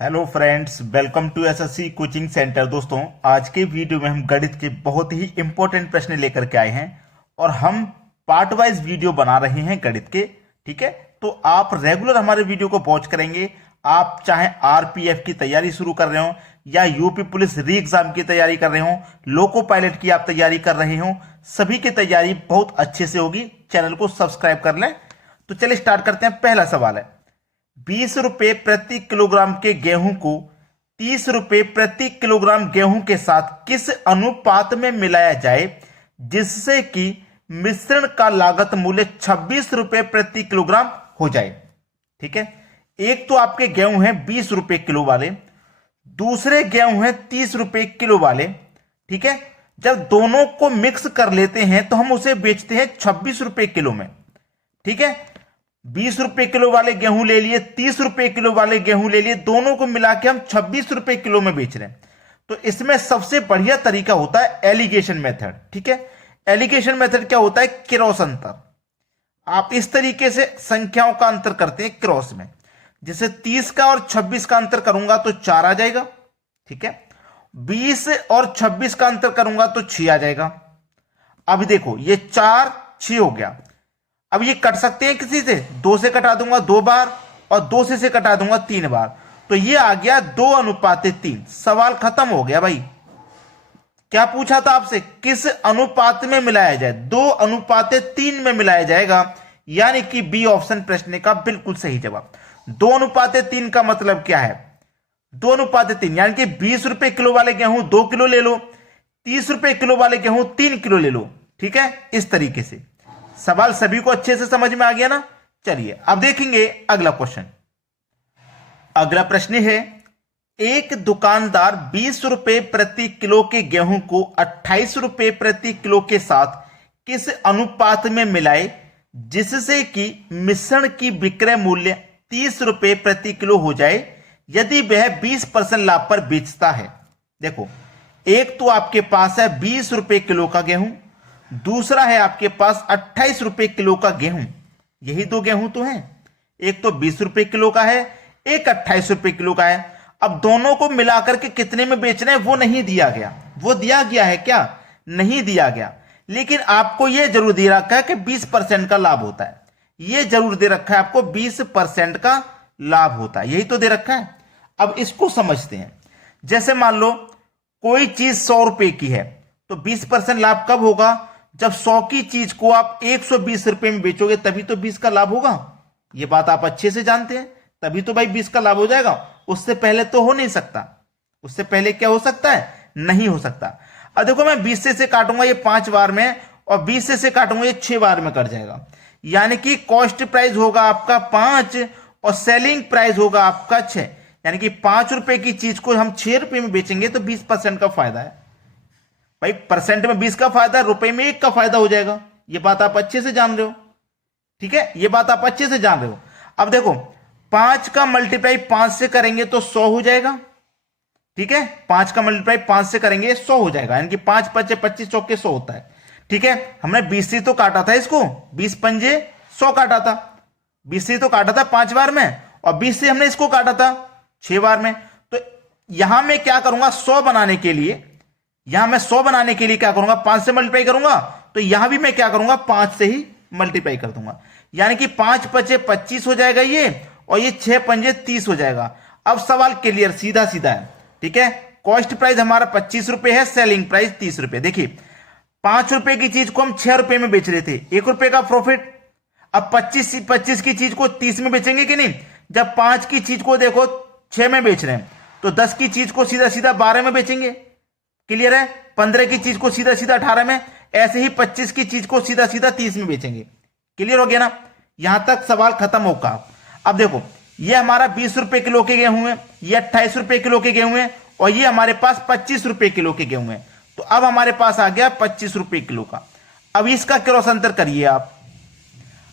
Hello friends, welcome to SSC coaching centre. दोस्तों, आज के वीडियो में हम गणित के बहुत ही इंपॉर्टेंट प्रश्न लेकर के आए हैं और हम पार्ट वाइज वीडियो बना रहे हैं गणित के। ठीक है, तो आप रेगुलर हमारे वीडियो को वॉच करेंगे। आप चाहे आरपीएफ की तैयारी शुरू कर रहे हो या यूपी पुलिस री एग्जाम की तैयारी कर रहे हो, लोको पायलट की आप तैयारी कर रहे हो, सभी की तैयारी बहुत अच्छे से होगी। चैनल को सब्सक्राइब कर लें। तो चलिए स्टार्ट करते हैं। पहला सवाल है, 20 रुपए प्रति किलोग्राम के गेहूं को 30 रुपए प्रति किलोग्राम गेहूं के साथ किस अनुपात में मिलाया जाए जिससे कि मिश्रण का लागत मूल्य 26 रुपए प्रति किलोग्राम हो जाए। ठीक है, एक तो आपके गेहूं हैं 20 रुपए किलो वाले, दूसरे गेहूं हैं 30 रुपए किलो वाले। ठीक है, जब दोनों को मिक्स कर लेते हैं तो हम उसे बेचते हैं 26 रुपए किलो में। ठीक है, 20 रुपए किलो वाले गेहूं ले लिए, 30 रुपए किलो वाले गेहूं ले लिए, दोनों को मिला के हम 26 रुपए किलो में बेच रहे हैं। तो इसमें सबसे बढ़िया तरीका होता है एलिगेशन मेथड। ठीक है, एलिगेशन मेथड क्या होता है? क्रॉस अंतर। आप इस तरीके से संख्याओं का अंतर करते हैं क्रॉस में। जैसे 30 का और 26 का अंतर करूंगा तो 4 आ जाएगा। ठीक है, 20 और 26 का अंतर करूंगा तो 6 आ जाएगा। अब देखो, ये 4 6 हो गया। अब ये कट सकते हैं किसी से, 2 से कटा दूंगा 2 बार और 2 से कटा दूंगा 3 बार, तो ये आ गया 2:3। सवाल खत्म हो गया भाई। क्या पूछा था आपसे? किस अनुपात में मिलाया जाए? 2:3 में मिलाया जाएगा, यानी कि बी ऑप्शन प्रश्न का बिल्कुल सही जवाब। 2:3 का मतलब क्या है? 2:3 यानी कि 20 रुपए किलो वाले गेहूं 2 किलो ले लो, 30 रुपए किलो वाले गेहूं 3 किलो ले लो। ठीक है, इस तरीके से। सवाल सभी को अच्छे से समझ में आ गया ना? चलिए अब देखेंगे अगला क्वेश्चन। अगला प्रश्न है, एक दुकानदार 20 रुपए प्रति किलो के गेहूं को 28 रुपए प्रति किलो के साथ किस अनुपात में मिलाए जिससे कि मिश्रण की विक्रय मूल्य 30 रुपए प्रति किलो हो जाए यदि वह 20% लाभ पर बेचता है। देखो, एक तो आपके पास है 20 रुपए किलो का गेहूं, दूसरा है आपके पास 28 रुपए किलो का गेहूं। यही दो गेहूं तो हैं, एक तो 20 रुपए किलो का है, एक 28 रुपए किलो का है। अब दोनों को मिलाकर के कितने में बेच रहे हैं वो नहीं दिया गया। वो दिया गया है क्या? नहीं दिया गया। लेकिन आपको यह जरूर दे रखा है कि 20% का लाभ होता है। यह जरूर दे रखा है आपको 20% का लाभ होता है, यही तो दे रखा है। अब इसको समझते हैं। जैसे मान लो कोई चीज 100 रुपए की है, तो 20% लाभ कब होगा? जब 100 की चीज को आप 120 रुपए में बेचोगे, तभी तो 20 का लाभ होगा। यह बात आप अच्छे से जानते हैं, तभी तो भाई 20 का लाभ हो जाएगा। उससे पहले तो हो नहीं सकता। उससे पहले क्या हो सकता है? नहीं हो सकता। अब देखो, मैं 20 से काटूंगा ये 5 बार में, और 20 से काटूंगा ये 6 बार में कट जाएगा। यानी कि कॉस्ट प्राइस होगा आपका 5 और सेलिंग प्राइस होगा आपका 6। यानी कि 5 रुपए की चीज को हम 6 रुपए में बेचेंगे तो 20% का फायदा है। भाई परसेंट में 20 का फायदा, रुपए में 1 का फायदा हो जाएगा। ये बात आप अच्छे से जान रहे हो। ठीक है, ये बात आप अच्छे से जान रहे हो। अब देखो, 5 का मल्टीप्लाई 5 से करेंगे तो 100 हो जाएगा। ठीक है, 5 का मल्टीप्लाई 5 से करेंगे 100 हो जाएगा, यानी कि 5 5 25 चौके 100 होता है। ठीक है, हमने 20 से तो काटा था इसको, 20 पंजे 100 काटा था। 20 से तो काटा था 5 बार में, और 20 से हमने इसको काटा था 6 बार में। तो यहां मैं क्या करूंगा? 100 बनाने के लिए, यहां मैं 100 बनाने के लिए क्या करूंगा? 5 से मल्टीप्लाई करूंगा। तो यहां भी मैं क्या करूंगा? 5 से ही मल्टीप्लाई कर दूंगा। यानी कि 5 पचे 25 हो जाएगा ये, और ये 6 पंजे 30 हो जाएगा। अब सवाल क्लियर, सीधा सीधा है। ठीक है, कॉस्ट प्राइस हमारा 25 रुपए है, सेलिंग प्राइस 30 रुपए। देखिए, 5 रुपए की चीज को हम 6 रुपए में बेच रहे थे, 1 रुपए का प्रॉफिट। अब 25 की चीज को 30 में बेचेंगे कि नहीं? जब 5 की चीज को देखो 6 में बेच रहे हैं, तो 10 की चीज को सीधा सीधा 12 में बेचेंगे। क्लियर है? 15 की चीज को सीधा सीधा 18 में, ऐसे ही 25 की चीज को सीधा सीधा 30 में बेचेंगे। क्लियर हो गया ना? यहां तक सवाल खत्म होगा। अब देखो, ये हमारा 20 रुपए किलो के गेहूं है, ये 28 रुपए किलो के गेहूं है, और ये हमारे पास 25 रुपए किलो के गेहूं है। तो अब हमारे पास आ गया 25 रुपए किलो का। अब इसका क्रॉस अंतर करिए आप।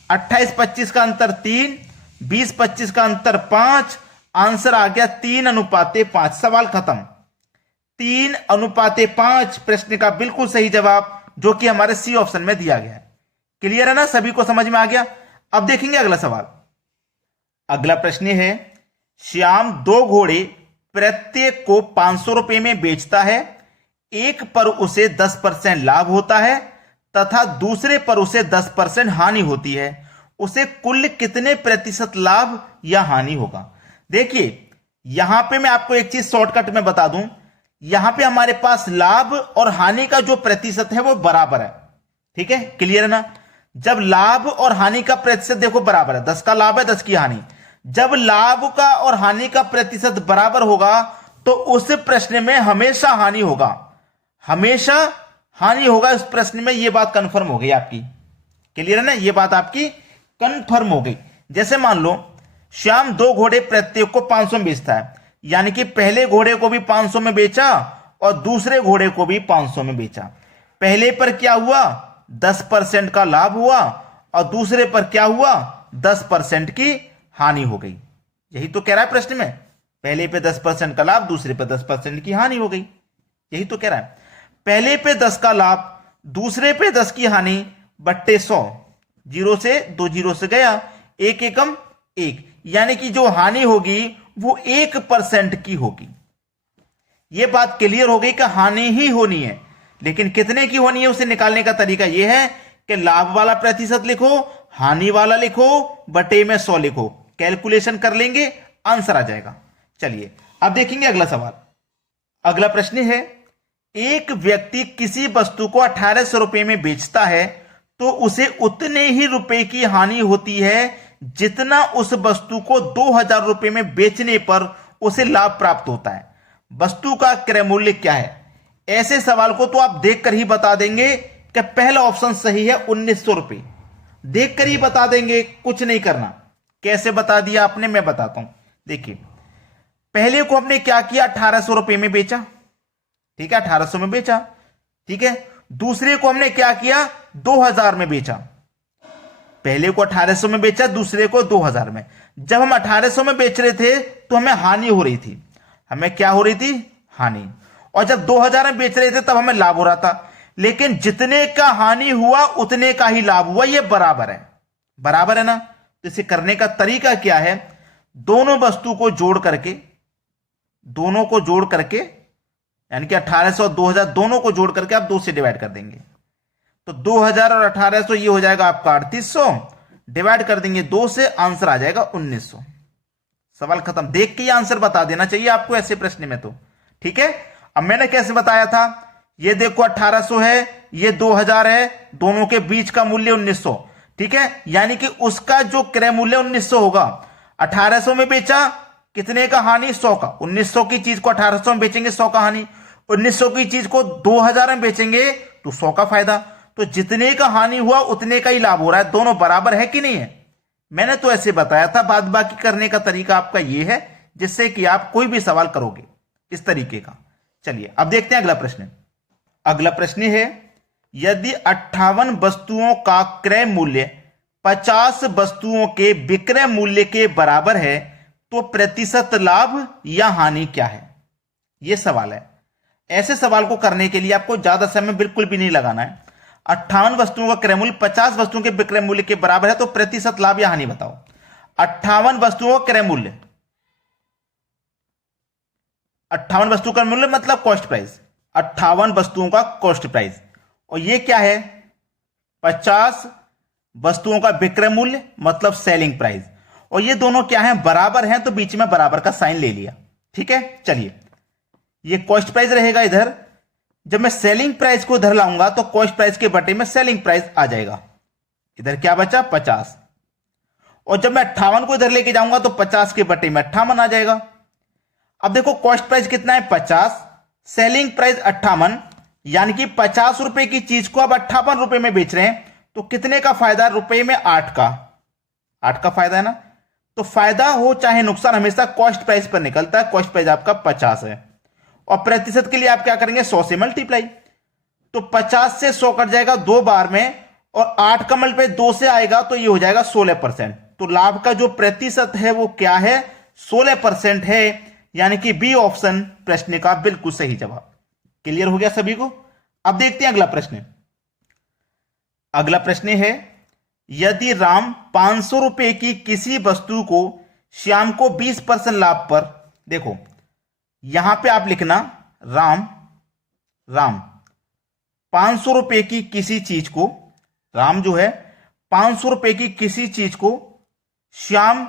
28 25 का अंतर 3, 20 25 का अंतर 5, आंसर आ गया 3:5। सवाल खत्म। 3:5 प्रश्न का बिल्कुल सही जवाब, जो कि हमारे सी ऑप्शन में दिया गया है। क्लियर है ना? सभी को समझ में आ गया? अब देखेंगे अगला सवाल। अगला प्रश्न है, श्याम 2 घोड़े प्रत्येक को 500 रुपए में बेचता है, एक पर उसे 10% लाभ होता है तथा दूसरे पर उसे 10% हानि होती है, उसे कुल कितने प्रतिशत लाभ या हानि होगा। देखिए यहां पे मैं आपको एक चीज शॉर्टकट में बता दूं, यहां पे हमारे पास लाभ और हानि का जो प्रतिशत है वो बराबर है। ठीक है, क्लियर है ना। जब लाभ और हानि का प्रतिशत देखो बराबर है, 10 का लाभ है 10 की हानि, जब लाभ का और हानि का प्रतिशत बराबर होगा तो उस प्रश्न में हमेशा हानि होगा, हमेशा हानि होगा इस प्रश्न में। यह बात कंफर्म हो गई आपकी, क्लियर है ना, यह बात आपकी कंफर्म हो गई। जैसे मान लो श्याम 2 घोड़े प्रत्येक को 500 में बेचता है, यानी कि पहले घोड़े को भी 500 में बेचा और दूसरे घोड़े को भी 500 में बेचा। पहले पर क्या हुआ, 10% का लाभ हुआ और दूसरे पर क्या हुआ, 10% की हानि हो गई। यही तो कह रहा है प्रश्न में, पहले पे 10% का लाभ, दूसरे पर 10% की हानि हो गई। यही तो कह रहा है, पहले पे 10 का लाभ, दूसरे पे 10 की हानि, बट्टे 100, 0 से 2 0 से गया, 1 एकम 1, यानी कि जो हानि होगी वो 1% की होगी। यह बात क्लियर हो गई कि हानि ही होनी है, लेकिन कितने की होनी है उसे निकालने का तरीका यह है कि लाभ वाला प्रतिशत लिखो, हानि वाला लिखो, बटे में 100 लिखो, कैलकुलेशन कर लेंगे, आंसर आ जाएगा। चलिए अब देखेंगे अगला सवाल। अगला प्रश्न है, एक व्यक्ति किसी वस्तु को 1800 रुपए में बेचता है तो उसे उतने ही रुपए की हानि होती है जितना उस वस्तु को 2000 रुपए में बेचने पर उसे लाभ प्राप्त होता है। वस्तु का क्रय मूल्य क्या है। ऐसे सवाल को तो आप देखकर ही बता देंगे कि पहला ऑप्शन सही है, 1900 रुपए, देखकर ही बता देंगे, कुछ नहीं करना। कैसे बता दिया आपने, मैं बताता हूं। देखिए पहले को हमने क्या किया, 1800 रुपए में बेचा, ठीक है, 1800 में बेचा, ठीक है। दूसरे को हमने क्या किया, 2000 में बेचा। पहले को 1800 में बेचा, दूसरे को 2000 में। जब हम 1800 में बेच रहे थे तो हमें हानि हो रही थी, हमें क्या हो रही थी, हानि। और जब 2000 में बेच रहे थे तब हमें लाभ हो रहा था। लेकिन जितने का हानि हुआ उतने का ही लाभ हुआ, यह बराबर है, बराबर है ना। तो इसे करने का तरीका क्या है, दोनों वस्तु को जोड़ करके, दोनों को जोड़ करके, यानी कि 1800 और 2000 दोनों को जोड़ करके आप 2 से डिवाइड कर देंगे। तो 2000 और 1800 ये हो जाएगा आपका 3800, डिवाइड कर देंगे 2 से, आंसर आ जाएगा 1900। सवाल खत्म। देख के ही आंसर बता देना चाहिए आपको ऐसे प्रश्न में तो, ठीक है। अब मैंने कैसे बताया था, ये देखो 1800 है, ये 2000 है, दोनों के बीच का मूल्य 1900, ठीक है। यानी कि उसका जो क्रय मूल्य 1900 होगा। 1800 में बेचा, कितने का हानि, 100 का। 1900 की चीज को 1800 में बेचेंगे, 100 का हानि। 1900 की चीज को 2000 में बेचेंगे तो 100 का फायदा। तो जितने का हानि हुआ उतने का ही लाभ हो रहा है, दोनों बराबर है कि नहीं है। मैंने तो ऐसे बताया था, बाद बाकी करने का तरीका आपका यह है जिससे कि आप कोई भी सवाल करोगे इस तरीके का। चलिए अब देखते हैं अगला प्रश्न। अगला प्रश्न है, यदि 58 वस्तुओं का क्रय मूल्य 50 वस्तुओं के विक्रय मूल्य के बराबर है तो प्रतिशत लाभ या हानि क्या है। यह सवाल है। ऐसे सवाल को करने के लिए आपको ज्यादा समय बिल्कुल भी नहीं लगाना है। 58 वस्तुओं का क्रय मूल्य 50 वस्तुओं के विक्रय मूल्य के बराबर है तो प्रतिशत लाभ या हानि बताओ। 58 वस्तुओं का क्रय मूल्य, 58 वस्तु का मूल्य मतलब कॉस्ट प्राइस, 58 वस्तुओं का कॉस्ट प्राइस। और ये क्या है, 50 वस्तुओं का विक्रय मूल्य मतलब सेलिंग प्राइस। और ये दोनों क्या है, बराबर हैं, तो बीच में बराबर का साइन ले लिया, ठीक है। चलिए ये कॉस्ट प्राइस रहेगा इधर, जब मैं सेलिंग प्राइस को इधर लाऊंगा तो कॉस्ट प्राइस के बटे में सेलिंग प्राइस आ जाएगा। इधर क्या बचा, 50। और जब मैं 58 को इधर लेके जाऊंगा तो 50 के बटे में 58 आ जाएगा। अब देखो कॉस्ट प्राइस कितना है, 50, सेलिंग प्राइस 58, यानी कि 50 रुपए की चीज को अब 58 रुपए में बेच रहे हैं तो कितने का फायदा, रुपए में 8 का फायदा है ना। तो फायदा हो चाहे नुकसान हमेशा कॉस्ट प्राइस पर निकलता है। कॉस्ट प्राइस आपका 50 है और प्रतिशत के लिए आप क्या करेंगे, 100 से मल्टीप्लाई। तो 50 से 100 कट जाएगा 2 बार में और 8 का मल्टीप्लाई 2 से आएगा तो ये हो जाएगा 16%। तो लाभ का जो प्रतिशत है वो क्या है, 16% है, यानी कि बी ऑप्शन प्रश्न का बिल्कुल सही जवाब। क्लियर हो गया सभी को। अब देखते हैं अगला प्रश्न। अगला प्रश्न है, यदि राम 500 रुपए की किसी वस्तु को श्याम को 20% लाभ पर, देखो यहां पे आप लिखना राम 500 रुपए की किसी चीज को, राम जो है 500 रुपए की किसी चीज को श्याम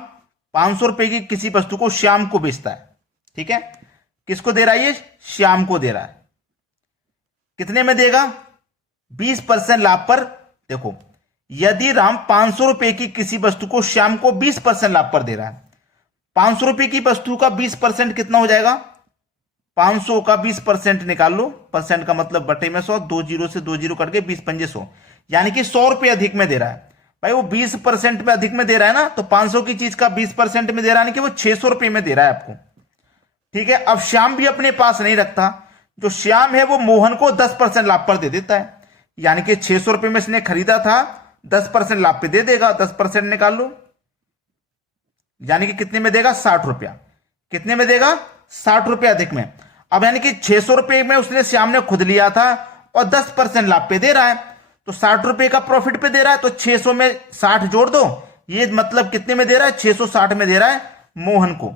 500 रुपए की किसी वस्तु को श्याम को बेचता है। ठीक है, किसको दे रहा है? ये श्याम को दे रहा है। कितने में देगा? 20% लाभ पर। देखो यदि राम 500 रुपए की किसी वस्तु को श्याम को 20% लाभ पर दे रहा है, 500 रुपए की वस्तु का 20% कितना हो जाएगा? 500 का 20% निकाल लो, परसेंट का मतलब बटे में 100, 2 जीरो से 2 जीरो कट के 20 पंजे 100, यानी कि 100 रुपए अधिक में दे रहा है। भाई वो 20% में अधिक में दे रहा है ना, तो 500 की चीज का 20% में दे रहा है कि वो 600 रुपए में दे रहा है आपको। ठीक है, अब श्याम भी अपने पास नहीं रखता, जो श्याम है वो मोहन को 10% लाभ पर दे देता है, यानी कि 600 रुपए में इसने खरीदा था, 10% लाभ पे दे देगा। 10% निकाल लो, यानी कि कितने में देगा? 60 रुपया। कितने में देगा? 60 रुपया अधिक में। अब यानी कि 600 रुपए में उसने श्याम ने खुद लिया था और 10% लाभ पे दे रहा है, तो 60 रुपए का प्रॉफिट पे दे रहा है, तो 600 में 60 जोड़ दो, ये मतलब कितने में दे रहा है? 660 में दे रहा है मोहन को।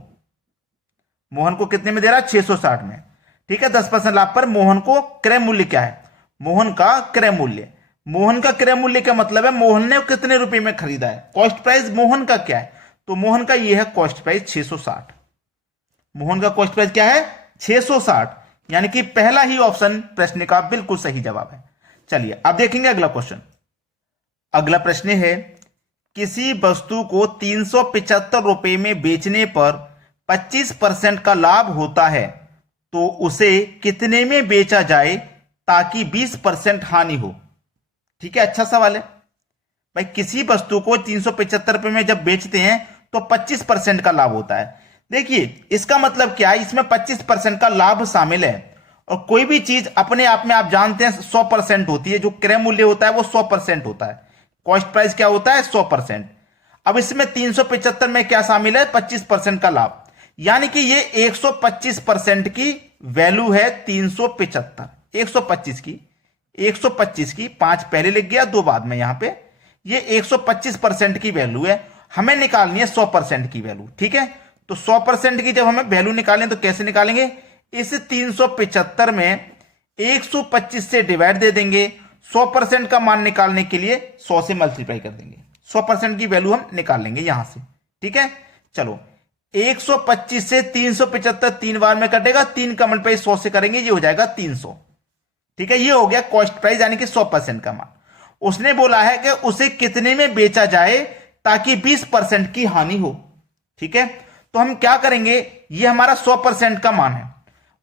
मोहन को कितने में दे रहा है? 660 में। ठीक है, 10% लाभ पर मोहन को क्रय मूल्य क्या है? मोहन का क्रय मूल्य। मोहन का क्रय मूल्य का मतलब है मोहन ने कितने रुपए में खरीदा है। कॉस्ट प्राइस मोहन का क्या है? तो मोहन का ये है कॉस्ट प्राइस 660। मोहन का कॉस्ट प्राइस क्या है? 660, यानी कि पहला ही ऑप्शन प्रश्न का बिल्कुल सही जवाब है। चलिए अब देखेंगे अगला क्वेश्चन। अगला प्रश्न है, किसी वस्तु को 375 रुपए में बेचने पर 25% का लाभ होता है, तो उसे कितने में बेचा जाए ताकि 20% हानि हो? ठीक है, अच्छा सवाल है भाई। किसी वस्तु को 375 रुपए में जब बेचते हैं तो 25% का लाभ होता है। देखिए इसका मतलब क्या है, इसमें 25% का लाभ शामिल है। और कोई भी चीज अपने आप में आप जानते हैं 100% होती है, जो क्रय मूल्य होता है वो 100% होता है। कॉस्ट प्राइस क्या होता है? 100%। अब इसमें 375 में क्या शामिल है? 25% का लाभ, यानी कि ये 125% की वैल्यू है। 375 125 की 5 पहले लिख गया, 2 बाद में। यहां पे ये 125% की वैल्यू है, हमें निकालनी है 100% की वैल्यू। ठीक है, तो 100% की जब हमें वैल्यू निकालें तो कैसे निकालेंगे? इस 375 में 125 से डिवाइड दे देंगे, 100% का मान निकालने के लिए 100 से मल्टीप्लाई कर देंगे, 100% की वैल्यू हम निकाल लेंगे यहां से। ठीक है, चलो 125 से 375 3 बार में कटेगा, 3 का मल्टीप्लाई 100 से करेंगे, ये हो जाएगा 300। ठीक है, ये हो गया कॉस्ट प्राइस यानी कि 100% का मान। उसने बोला है कि उसे कितने में बेचा जाए ताकि 20% की हानि हो। ठीक है, तो हम क्या करेंगे, ये हमारा 100% का मान है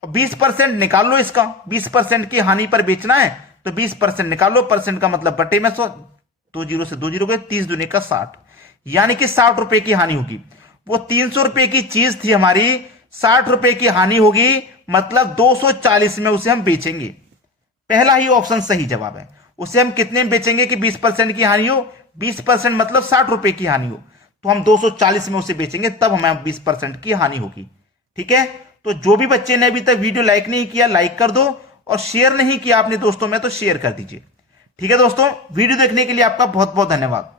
और 20% निकाल लो इसका। 20% की हानि पर बेचना है तो 20% निकाल लो, परसेंट का मतलब बटे में 100, 2 जीरो से 2 जीरो गए, 30 दूनी का 60, यानी कि 60 रुपए की हानि होगी। वो 300 रुपए की चीज थी हमारी, 60 रुपए की हानि होगी, मतलब 240 में उसे हम बेचेंगे। पहला ही ऑप्शन सही जवाब है। उसे हम कितने में बेचेंगे कि 20% की हानि हो? 20% मतलब 60 रुपए की हानि हो, तो हम 240 में उसे बेचेंगे, तब हमें 20% की हानि होगी। ठीक है, तो जो भी बच्चे ने अभी तक वीडियो लाइक नहीं किया लाइक कर दो, और शेयर नहीं किया अपने दोस्तों में तो शेयर कर दीजिए। ठीक है दोस्तों, वीडियो देखने के लिए आपका बहुत बहुत धन्यवाद।